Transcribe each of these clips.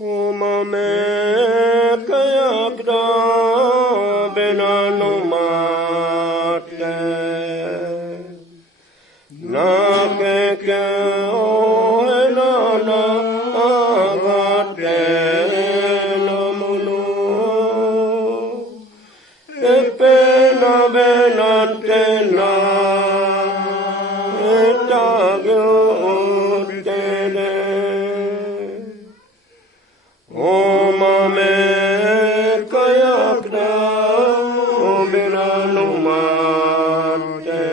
Umame kayakda benanumate nakeke oenana agate namunu epena benantena etagyo utele Omame kayakda benanumate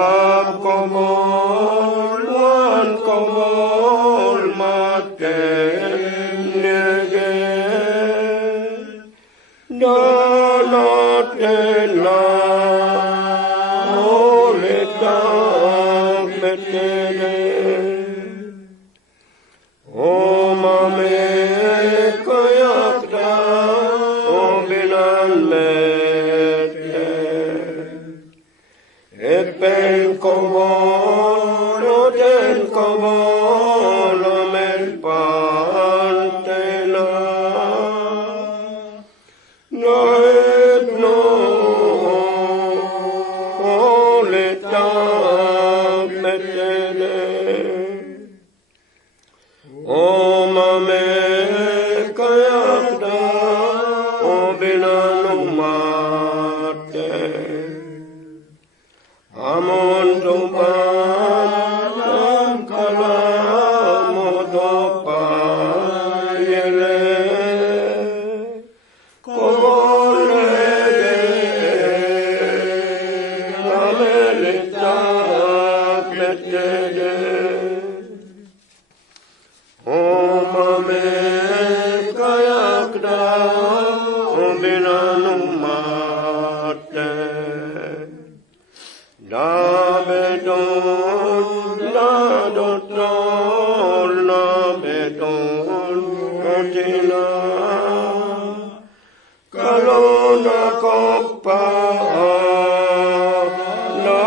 Abkomol wan komol mate nege Danatena oleta metene Omame kayakda benanmete Epen komol oden komol men pantena Noet no oleta metene Omame kayakda benanumate Amon tumpam kalam modopayele Kogolege amelita metede Omame kayakda benanumate Dabedon dadotol nabedon kotina Kalona kopa na